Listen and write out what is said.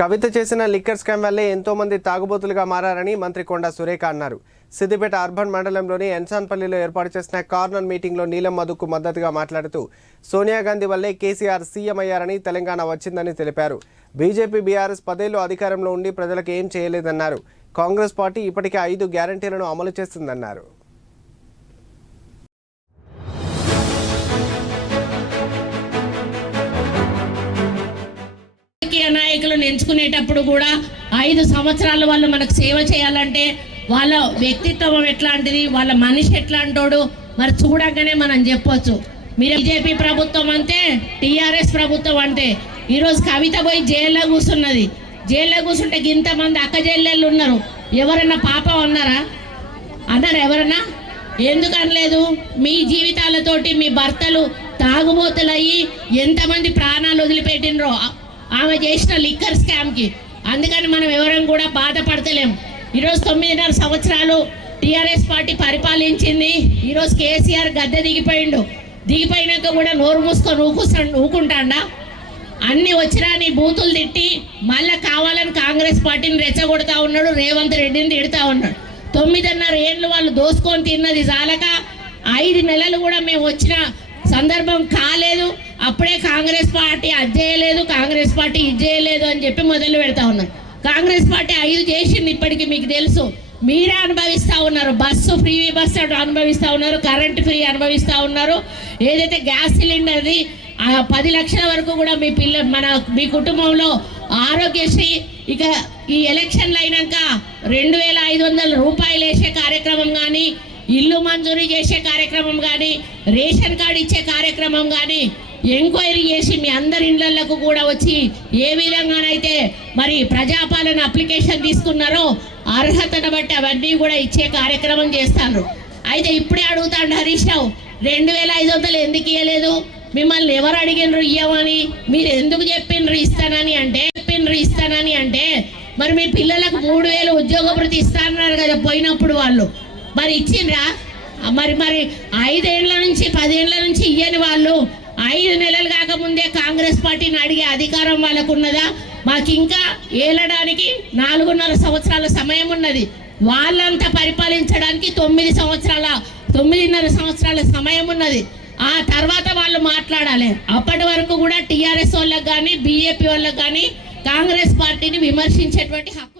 కవిత చేసిన liquor scam వల్లే ఎంతోమంది తాగుబోతులుగా మారారని మంత్రి కొండా సురేఖ అన్నారు. సిద్దిపేట అర్బన్ మండలంలోని ఎన్సాన్పల్లిలో ఏర్పాటు చేసిన కార్నర్ మీటింగ్లో నీలం మధుకు మద్దతుగా మాట్లాడుతూ సోనియా గాంధీ వల్లే కేసీఆర్ సీఎం అయ్యారని తెలంగాణ వచ్చిందని తెలిపారు. బీజేపీ బీఆర్ఎస్ పదేళ్ళు అధికారంలో ఉండి ప్రజలకు ఏం చేయలేదన్నారు. కాంగ్రెస్ పార్టీ ఇప్పటికే ఐదు గ్యారంటీలను అమలు చేస్తుందన్నారు. ఎంచుకునేటప్పుడు కూడా ఐదు సంవత్సరాలు వాళ్ళు మనకు సేవ చేయాలంటే వాళ్ళ వ్యక్తిత్వం ఎట్లాంటిది వాళ్ళ మనిషి ఎట్లాంటోడు మరి చూడగానే మనం చెప్పొచ్చు. మీరు బీజేపీ ప్రభుత్వం అంటే టీఆర్ఎస్ ప్రభుత్వం అంటే ఈరోజు కవిత పోయి జైల్లో కూర్చున్నది. జైల్లో కూర్చుంటే ఇంతమంది అక్క జైళ్ళు ఉన్నారు. ఎవరన్నా పాపం అన్నారా? అన్నారు ఎవరన్నా? ఎందుకు అనలేదు? మీ జీవితాలతోటి మీ భర్తలు తాగుబోతులయ్యి ఎంతమంది ప్రాణాలు వదిలిపెట్టినరో ఆమె చేసిన లిక్కర్ స్కామ్కి అందుకని మనం ఎవరం కూడా బాధపడతలేం. ఈరోజు తొమ్మిదిన్నర సంవత్సరాలు టీఆర్ఎస్ పార్టీ పరిపాలించింది. ఈరోజు కేసీఆర్ గద్దె దిగిపోయిండు. దిగిపోయినాక కూడా నోరు మూసుకొని ఊకుస్తా ఊకుంటాడా అన్ని వచ్చినా నీ బూతులు తిట్టి మళ్ళా కావాలని కాంగ్రెస్ పార్టీని రెచ్చగొడతా ఉన్నాడు రేవంత్ రెడ్డిని తిడతా ఉన్నాడు. తొమ్మిదిన్నర ఏళ్ళు వాళ్ళు దోసుకొని తిన్నది చాలక ఐదు నెలలు కూడా మేము వచ్చిన సందర్భం కాలేదు. అప్పుడే కాంగ్రెస్ పార్టీ అది చేయలేదు కాంగ్రెస్ పార్టీ ఇది చేయలేదు అని చెప్పి మొదలు పెడతా ఉన్నారు. కాంగ్రెస్ పార్టీ ఐదు చేసింది ఇప్పటికీ మీకు తెలుసు. మీరే అనుభవిస్తూ ఉన్నారు. బస్సు ఫ్రీ బస్సు అనుభవిస్తూ ఉన్నారు. కరెంట్ ఫ్రీ అనుభవిస్తూ ఉన్నారు. ఏదైతే గ్యాస్ సిలిండర్ది ఆ పది లక్షల వరకు కూడా మీ పిల్ల మన మీ కుటుంబంలో ఆరోగ్యశ్రీ ఇక ఈ ఎలక్షన్లు అయినాక రెండు వేల ఐదు వందల రూపాయలు వేసే కార్యక్రమం కానీ ఇల్లు మంజూరీ చేసే కార్యక్రమం కానీ రేషన్ కార్డు ఇచ్చే కార్యక్రమం కానీ ఎంక్వైరీ చేసి మీ అందరి ఇళ్ళకు కూడా వచ్చి ఏ విధంగానైతే మరి ప్రజాపాలన అప్లికేషన్ తీసుకున్నారో అర్హతను బట్టి అవన్నీ కూడా ఇచ్చే కార్యక్రమం చేస్తారు అయితే ఇప్పుడే అడుగుతాడు హరీష్ రావు రెండు వేల ఐదు వందలు ఎందుకు ఇవ్వలేదు మిమ్మల్ని ఎవరు అడిగినరు ఇయ్యమని? మీరు ఎందుకు చెప్పిండ్రు ఇస్తానని అంటే చెప్పిండ్రు ఇస్తానని అంటే మరి మీ పిల్లలకు మూడు వేలు ఉద్యోగ భృతి ఇస్తానన్నారు కదా పోయినప్పుడు వాళ్ళు. మరి ఇచ్చిండ్రా? మరి మరి ఐదేళ్ళ నుంచి పదేళ్ళ నుంచి ఇయ్యని వాళ్ళు ఐదు నెలలు కాకముందే కాంగ్రెస్ పార్టీని అడిగే అధికారం వాళ్ళకు ఉన్నదా మాకు ఇంకా ఏలడానికి నాలుగున్నర సంవత్సరాల సమయం ఉన్నది. వాళ్ళంతా పరిపాలించడానికి తొమ్మిది సంవత్సరాల తొమ్మిదిన్నర సంవత్సరాల సమయం ఉన్నది. ఆ తర్వాత వాళ్ళు మాట్లాడాలి. అప్పటి వరకు కూడా టీఆర్ఎస్ వాళ్ళకి కానీ బీజేపీ వాళ్ళకి కానీ కాంగ్రెస్ పార్టీని విమర్శించేటువంటి హక్కు